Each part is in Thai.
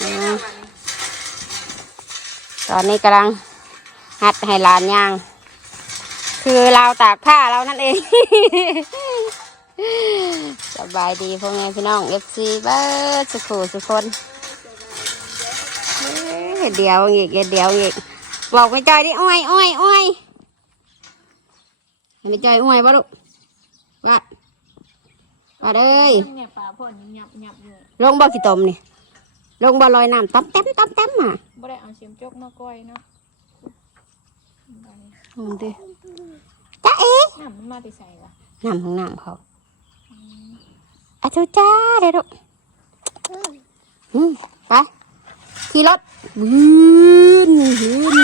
อืมตอนนี้กำลังหัดให้หลานย่าง คือเราวตากผ้าเรานั่นเอง สบายดีพ่อแม่พี่น้องเอฟซีเบิร์ดสุขุสุคนเอ้ยเดี๋ยวอีกเดี๋ยวอีกบอกไม่จอยดิอ้อยอ้อยอ้อยไม่จอยอ้อยบ่ลูกว่าว่าเอ้ยเนี่ยปลาพ่นหยับหยับอยู่ลงบ่กี่ตมนี่ ลงบ่ลอยน้ำต้มเต็มต้มเต็มอะบ่ได้เอาเสียมจกมาก้อยเนาะลงดิจ้าเอ๋น้ำมันมาติใส่วะน้ำของน้ำเขาอาจูจ้าเดี๋ยวลูกอืมไปขี่รถยืนยืน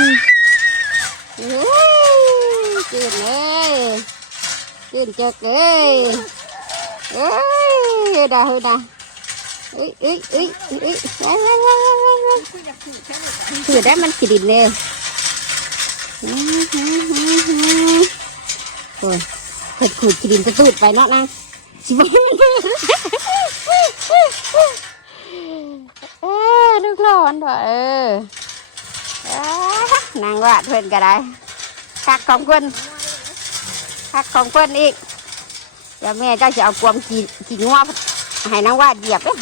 เฮ้ยจืดเลยจืดเจกเลยเอ้ยดาเฮ้ยดา เอ้ยเอ้ยเอ้ยเอ้ยถือได้มันกลิ่นเลยโอ้ยขดขูดกลิ่นจะตูดไปเนาะนะชิบะเออนึกหลอนเถอะเออนางวาดเพื่อนก็ได้คักของเพื่นคักของเพื่นอีกแล้วแม่เจ้าจะเอาความกี่กี่งัวให้นางวาดเหยียบเลย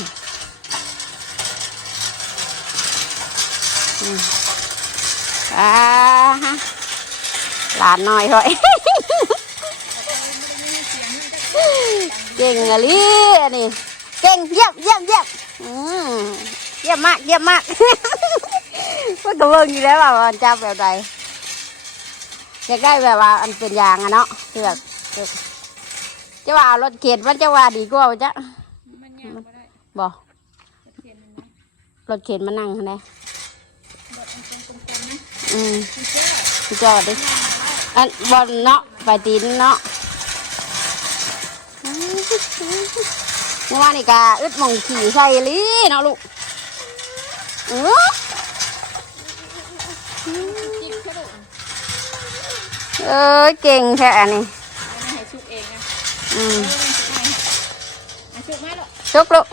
อ่าฮะหลานน้อยเฮ้ยเก่งอะลิอันนี่ เก่งเยี่ยมเยี่ยมเยี่ยมอืมเยี่ยมมากเยี่ยมมากก็กระเบื้องอยู่แล้วว่ามันจะแบบใดอยากได้แบบว่าอันเป็นยางอะเนาะคือแบบจะว่าเอารถเข็นมันจะว่าดีกว่าจ้ะมันหยับบ่ได้บอกจะเทียนมันนะรถเข็นมานั่งนะ บดอันตรงตรงๆนะ อืมมันแก้สุดยอดดิอันบอลเนาะไปตีนเนาะเมื่อวานนี่กาอึดหมองขี่ใส่ลีเนาะลูกเออจิบแค่ลูกเอ้ยเก่งแค่อันนี้เอาให้ชุบเองนะอืมเออชุบให้อะชุบไหมลูกชุกลูก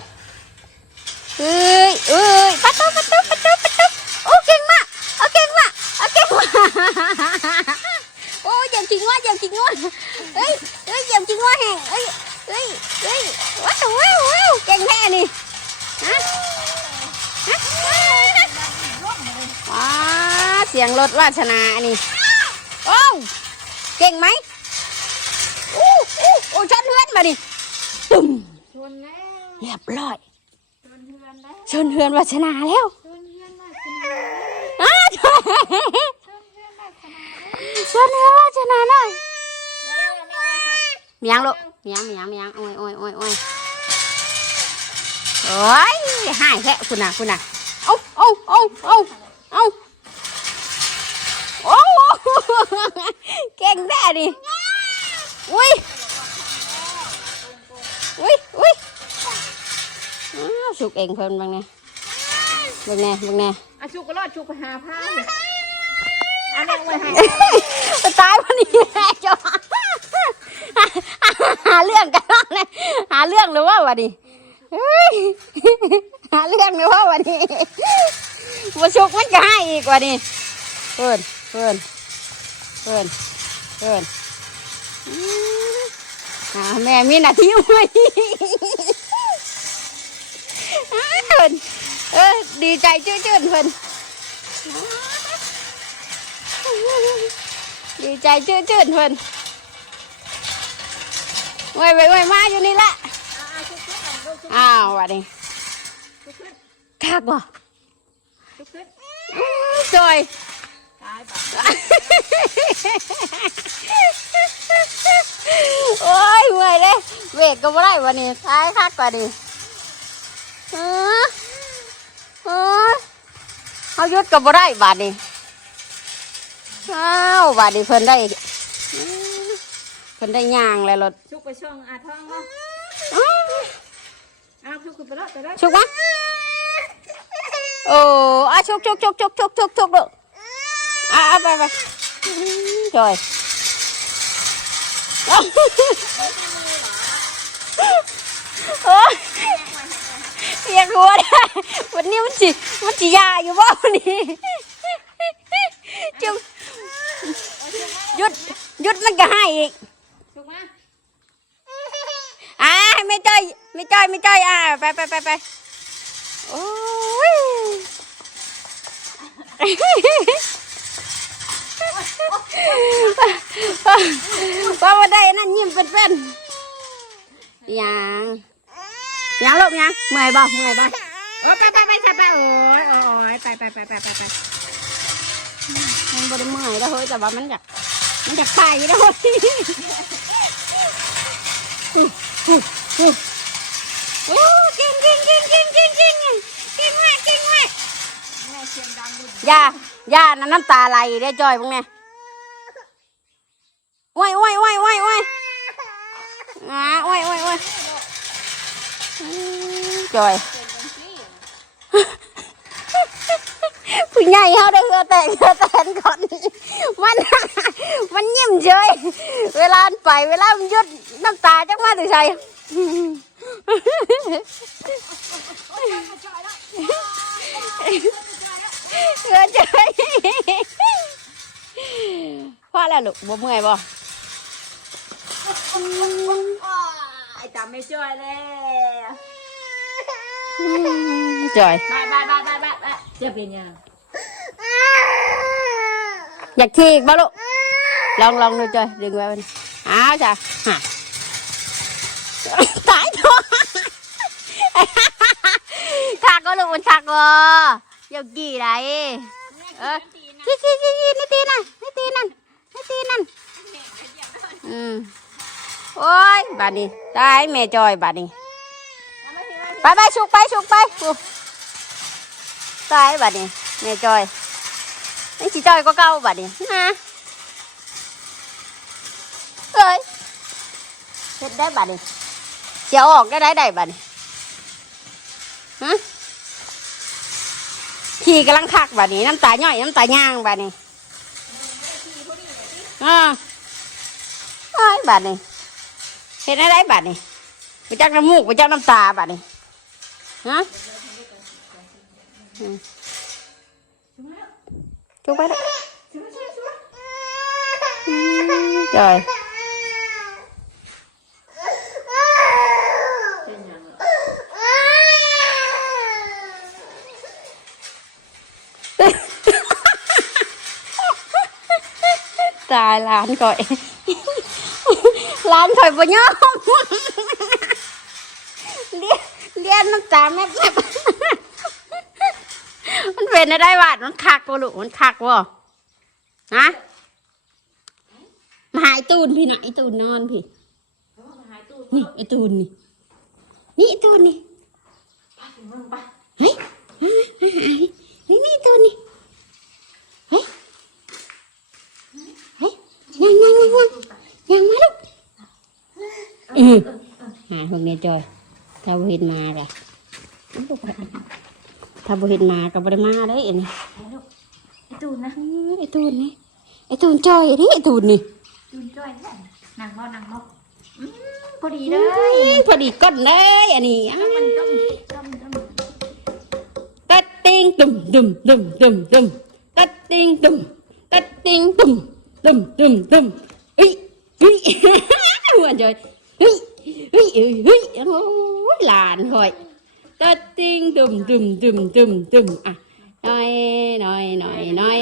ถวาสนาอันนี้โอ้วเก่งไหมอู้อู้โอ้ชันเพื่อนมาดิตึมชนแล้วเรียบร้อยชนเฮือนแล้วชนเฮือนวัชนาแล้วชนเฮือนมาชนะอ้าชนชนเฮือนมาชนะชนเฮือนวัชนาหน่อยแล้วยังไม่เอาค่ะเมียงลูกเมียงเมียงเมียงโอ้ยโอ้ยโอ้ยโอ้ยโอ้ยหายแท้คุณน่ะคุณน่ะเอ้าเอ้าเอ้าเอ้าเอ้าโอ้ เก่งแท้ดิอุ้ยอุ้ยอุ้ยอ้าวสุกเองเพิ่นบางเนี่ยบางเนี่ยบางเนี่ยอาชุบก็รอดชุบไปหาผ้าอันนี้ไว้ให้ตายวันนี้แม่จ้าหาเรื่องกันแล้วนะหาเรื่องหรือว่าวันนี้เฮ้ยหาเรื่องหรือว่าวันนี้มาชุกมันจะให้อีกวันนี้เพิ่นเพิ่น เพิ่นเพิ่นหาแม่มีนาทีอุ้ยเพิ่นเออดีใจชื่นเพิ่นดีใจชื่นเพิ่นไว้ไปไว้มาอยู่นี่ละอ้าววะนี่คากบ่จอยายปะโอ้ยเมื่อยเลยเวกก็บ่ได้วันนี้ท้ายคักกว่านี้เออเออเขาหยุดก็บ่ได้บาดนี้อ้าวบาดนี้เพิ่นได้อื้อเพิ่นได้ย่างแล้วรถชุบไปช่องอาท้องเนาะอ้าวอ้าวชุบขึ้นไปแล้วไปแล้วชุกมะโอ้อาชุกชุกชุกชุกชุกชุกชุกดู อะเอาไปไปจอยโอ้ยเรียกหัวได้วันนี้มันจิมันจิยาอยู่บ่วันนี้จุ๊บหยุดหยุดมันก็ให้อีกถูกไหมอ่าไม่จ้อยไม่จ้อยไม่จ้อยอ่าไปไปไปไปโอ้ย ว่ามาได้นั่นยิ้มเป็นๆยังยังลูกยังเมื่อยบ่เมื่อยบ่โอ้ไปไปไปไปไปโอ้ยโอ้ยไปไปไปไปไปไปมันบ่ได้เมื่อยแล้วเฮ้ยแต่ว่ามันอยากมันอยากไปแล้วเฮ้ยโอ้เก่งเก่งเก่งเก่งเก่งเก่งเก่งมากเก่งมากแม่เสียงดังดูย่าย่าน้ำน้ำตาไหลได้จอยพวกเนี่ย โอ้ยโอ้ยโอ้ยโอ้ยโอ้ยอ่าโอ้ยโอ้ยโอ้ยอืมจอยผู้ใหญ่เขาได้เหือแต่เหือแตนก่อนมันมันยิ้มเฉยเวลามันไปเวลามันหยุดน้ำตาจักมาถึงใจเงินใจพ่อแล้วลูกบ่เมื่อยบ่ ไอ้ตาไม่ช่วยเลยจอยบายบายบายบายบายจะเป็นยังอยากขี่อีกบ่ลูกลองลองดูจอยดึงไว้มันอ้าวจ้ะฮะตายตัวทักก็ลูกมันทักก็อยากกี่ไรเออขี่ขี่ขี่ขี่นี่ตีนั่นนี่ตีนั่นนี่ตีนั่นอืม โอ้ยบาดนี้ตายแม่จอยบาดนี้ไปไปชุกไปชุกไปอู้ตายบัดนี้แม่จอยนี่จีจอยก็เก่าบัดนี้นะเอ้ยเฮ็ดได้บัดนี้เสียวออกได้ได้ได้บัดนี้ฮะขี่กำลังคักบัดนี้น้ำตาย่อยน้ำตาย่างบัดนี้อ่าเอ้ยบัดนี้ เฮ็ดได้ได้บัดนี้ไปจักน้ำมูกไปจักน้ำตาบัดนี้ฮะจุกไปแล้วจอยเป็ นยังตายหลานก่อยหลานก่อยอมเลียนเลียนน้ำตาแม่แม่มันเป็นอะไรวะมันคักวะลูกมันคักวะฮะมาหาไอ้ตูนพี่หน่อยไอตูนนอนพี่นี่ไอตูนนี่นี่ไอตูนนี่เฮ้ยเฮ้ยนี่ไอตูนนี่เฮ้ยเฮ้ยยังยังยังยังยังมาลูก อือหาพวกนี้จอย ถ้าบ่เห็นมาล่ะถ้าบ่เห็นมาก็บ่ได้มาได้อันนี้ไอ้ตูนนะเออไอ้ตูนนี่ไอ้ตูนจอยนี่ไอ้ตูนนี่ตูนจ้อยนางบ่นางบ่พอดีเลอืยมพอดีก้นเลยอันนี้ต้องมันต้องต้องต้องตัดติงตุ่มตุ่มตุ่มตุ่มตุ่มตัดติงตุ่มตัดติงตุ่มตุ่มตุ่มตุ่มเฮ้ยเฮ้ยหัวจอย เฮ้ยเฮ้ยเฮ้ยเฮ้ยโอ้ยหลานคอยตัดติงตุ่มตุ่มตุ่มตุ่มตุ่มอะหน่อยหน่อยหน่อยหน่อย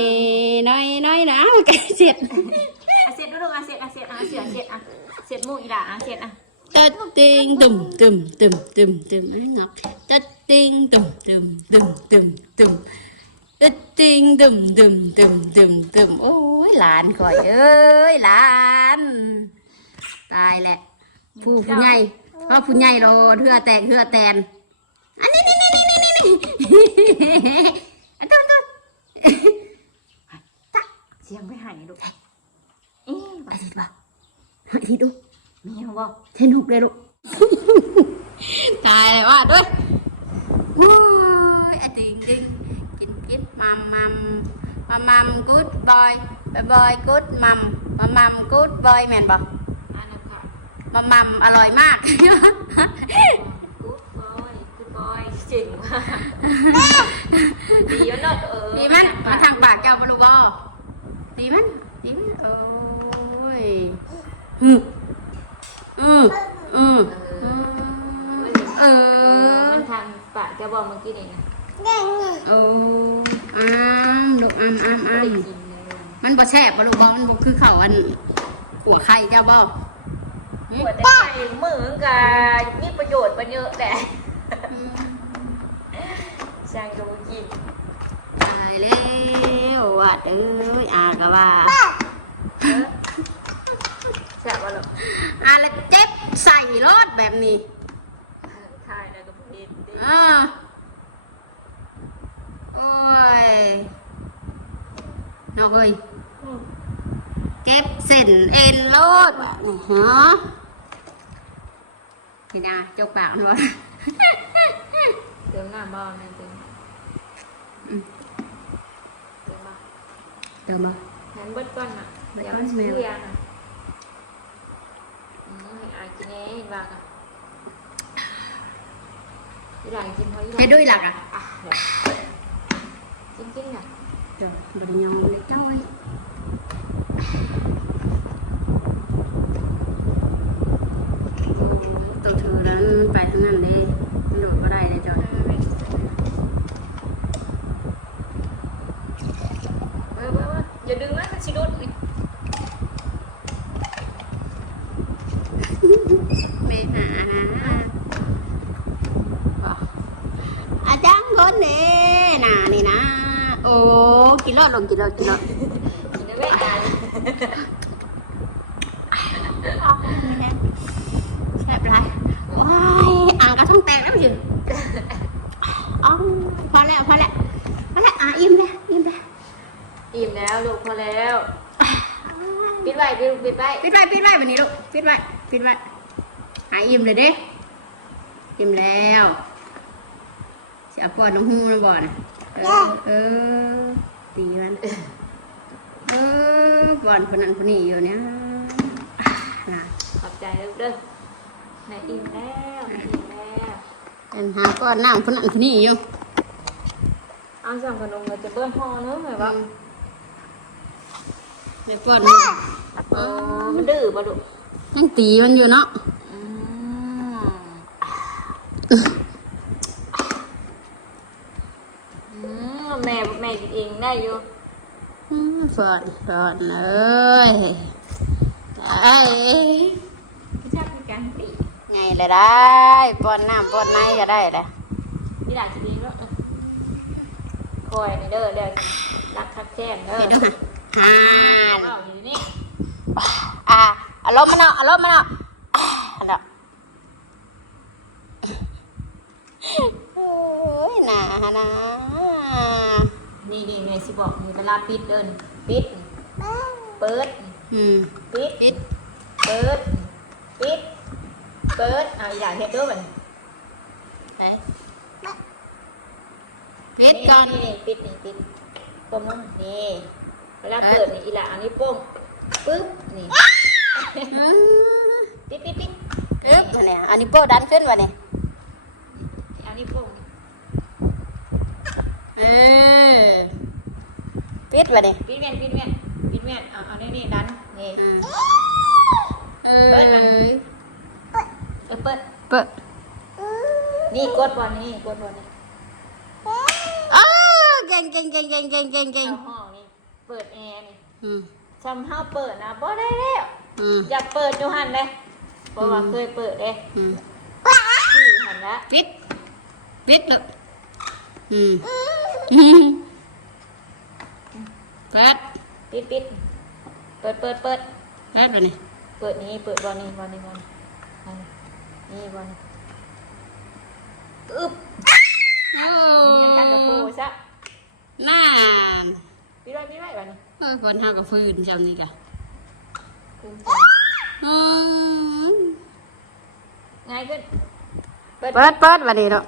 หน่อยหน่อยนะมันก็เสร็จอาเสร็จดูดูอา เอาเสร็จอาเสร็จเสร็จอะเสร็จมูอีด่าอาเสร็จอะตัดติงไงตัดติงตุ่มตุ่มตุ่มตุ่มตุ่มตัดติงตุ่มตุ่มตุ่มตุ่มตุ่มโอ้ยหลานข่อยเอ้ยหลานตายแหละผู้ใหญ่เพราะผู้ใหญ่รอเทือแตกเทือแตนอันนี้นี่นี่นี่นี่นี่อันต้นต้นเสียงไปหายลูกเอ๊ะอันนี้ป่ะอันนี้ดูมีเขาบอกเช่นหุกเลยลูกตายเลยว่าด้วยโอ้ยไอ้ติงติงกินกินมัมมัมมัมมัมกูดบอยบอยกูดมัมมัมมัมกูดบอยแมนบอก มัมมัมอร่อยมากกู๊ดบอยกู๊ดบอยเจเก่งว่ะดีแล้วเนาะเออดีมันมาทางปากเจ้ามาลูกบ่ดีมันดีมันโอ้ยอืมอืมอืมอืมเอเออ อมันทางปากจะบอกเมื่อกี้นี่นะโอ้อ้ามลูกอ้ามอ้ามอ้าได้มกินเลยมันบ่แซ่บบ่ลูกบ่มันบ่คือข้าวอันหัวไข่เจ้าบ่ หัวแต่ไก่มือกับมีประโยชน์มาเยอะแหละช่างดูกินตายแล้ววัดเอ้ยอากะว่าเออแซ่บวะหรออาละเจ็บใส่รถแบบนี้ทายแล้วก็พูดดีอ่าโอ้ยน้องเอ้ยเก็บเส้นเอ็นโลดว่ะนี่ฮะ พี่ดาจกปากมันวะเติมหน้าบ้านั่นเติมอืมเติมบ้าเติมบ่งั้นเบิดก้อนน่ะ เบิด เดี๋ยว ก้อ มัน น แมว เสียน่ะอืมให้อายกินเองบ้ากันยี่หลายกินเพราะยี่หลา เฮ็ดด้วยหลักอะ อะเดี๋ยวกินกินน่ะ เดี๋ยวบริยองเล็กเจ้าเอ้ยตัวถือแล้วมันไปทางนั้นเด้มันโดดก็ได้เลยจอย เออเออเอออย่าดึงนะมันชิดุดนี่ ไม่หานะอาจารย์คนนี้น่ะนี่นะ โอ้กิ นรอดลงกินรอดกินรอดกินได้ไหมอ่านแซ่บไรว้ายอ่างกระท่องแตกแล้วอยู่อ๋อพอแล้วพอแล้วพอแล้วอะอิ่มแล้วอิ่มแล้วอิ่มแล้วลูกพอแล้วปิดไว้ปิดปิดไว้ปิดไว้ปิดไว้วันนี้ลูกปิดไว้ปิดไว้หาอิ่มเลยเด้อิ่มแล้วเสียปอดน้องหูนะบ่อนะเออ ตีมันเออก่อนคนนั้นคนนี้อยู่เนี่ยนะขอบใจลูกเด้อไหนอิ่มแล้วไหนอิ่มแล้วเป็นหาก้อนน้ำคนนั้นคนนี้อยู่เอาสั่งขนมเราจะเบิ้ลห่อเนอะหมายว่าในก้อนเออมันดื้อปะลูกยังตีมันอยู่เนาะ อืมอืมแม่แม่ กินเองได้อยู่อืมเฟิร์นเฟิร์นเอ้ยไอ้ไม่ใช่เป็นการตีไงเลยได้ป้อนน้ำป้อนในก็ได้เลยพี่หลานจะดีเนาะคอยนี่เด้อเด้อรักทักแจ้งเด้อเห็นไหมฮ่าเอาอยู่นี่อะอารมณ์มันเอาอารมณ์มันเอาอะอันดับโอ้ยหนาหนา นี่นี่แม่สิบอกนี่เวลาปิดเดินปิด เปิด อืมปิด ปิด เปิด ปิด เปิดอะอย่าเฮ็ดเด้อบัดนี้ไปปิดก่อนนี่นี่ปิดนี่ปิดปมลงนี่เวลาเปิดนี่อีหล่าอันนี้โป้งปึ๊บนี่อืมปิดปิดปิดปึ๊บเนี่ยอันนี้โป้ดันขึ้นวะเนี่ยอันนี้โป้ง เออปิดวะเนี่ยปิดแม่นปิดแม่นปิดแม่นเอาเอานี่นี่ดันนี่อืมเออเปิดมันเออเปิดเปิดนี่กดบอลนี่กดบอลนี่อ้าวเก่งเก่งเก่งเก่งเก่งเก่งเก่งเอาห้องนี่เปิดแอร์นี่อืมซ้ำห้าเปิดนะบ่ได้แล้วอืมอยากเปิดอยู่หันเลยเพราะว่าเคยเปิดเด้อืมที่หันละปิดปิดลูกอืม อืมเปิดปิดปิดเปิดเปิดเปิดเปิดวะเนี่ยเปิดนี้เปิดบอลนี่บอลนี่บอลนี่นี่บอลนี่อึ๊บโอ้นี่ยังกันกับโคซะน่านปิดไว้ปิดไว้บอลนี่เออคนห้ากับฟืนจำนี่กะคืออืมง่ายขึ้น เปิดเปิดเปิดวะเนี่ยลูก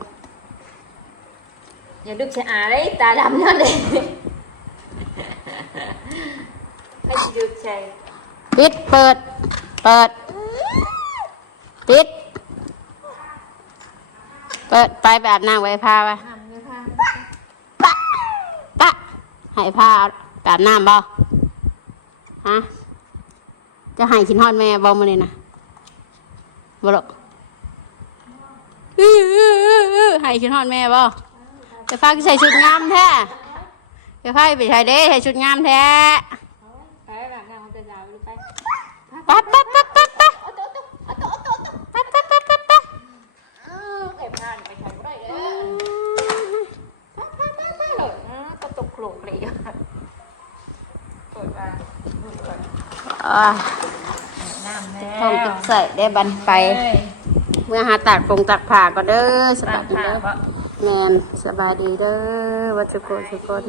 อย่าดึกเสียอาเลยตาดำนั่นเลยให้สิดึกใช่ปิดเปิด เปิด ปิด เปิปิดไปแบบนางไว้พาไปน้ำเลยค่ะปะปะให้พาแบบน้ำบ่ฮะจะให้ขินฮอดแม่บ่มาเลยนะบ่หรอกอื้ออื้ออื้ออื้อให้ขินฮอดแม่บ่ จะพาใส่ชุดงามแท้จะพาไปใส่เด้ใส่ชุดงามแท้ไปแบบน้ำจะยาวไปปะปะปะปะปะเอาตัวเอาตัวเอาตัวเอาตัวปะปะปะปะปะเออเก็บงานไปใช้ก็ได้เออไปไปไปไปเลยอ่ากระตุกโขลกเลยเปิดมาเปิดอ่าน้ำแม่ต้องติดใส่ได้บันไป เมื่อหาตากปงตากผ้าก็เด้อสตับายดดีผ่าเด้อปะ แมนสบายดีเด้อวัดจุโกทุกคน